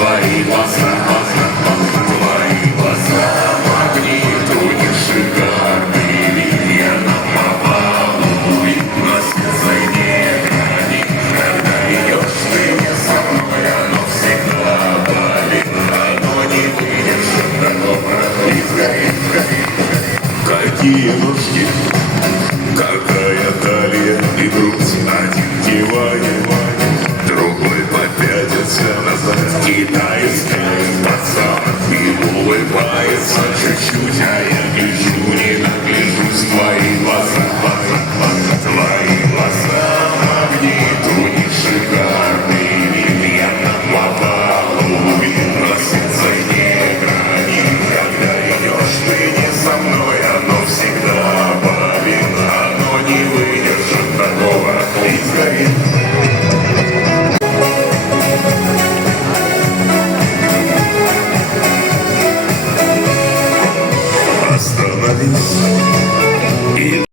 твои глаза, твои глаза магнитуде шикарные линии наповалу, и носятся не грани. Когда идешь ты не со мной, оно всегда болит, оно не выдержит, оно прогорит. Какие ножки, какая талия и грудь, один кивает, другой попятится назад.